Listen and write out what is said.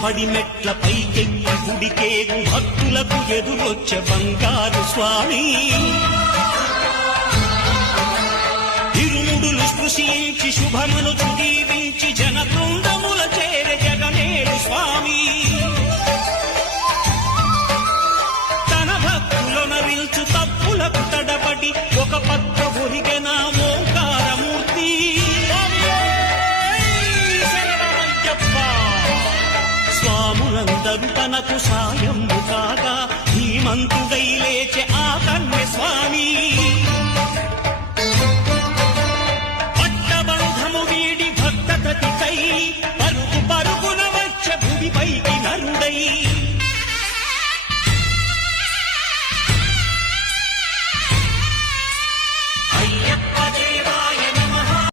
పడి మెట్ల పైకెక్కి గుడికేగు భక్తులకు ఎదురొచ్చే బంగారు స్వామి ఇరుముడులు స్పృశించి శుభమును దీవించి జనబృందముల చేర జగమేలు స్వామి తన భక్తులను నిల్చు తప్పులకు తడబడి ఒక పక్క ఒరిగెన ఓంకారమూర్తి స్వాములందరూ తనకు సాయము కాగా ధీమంతుడై లేచె ఆ కన్య స్వామి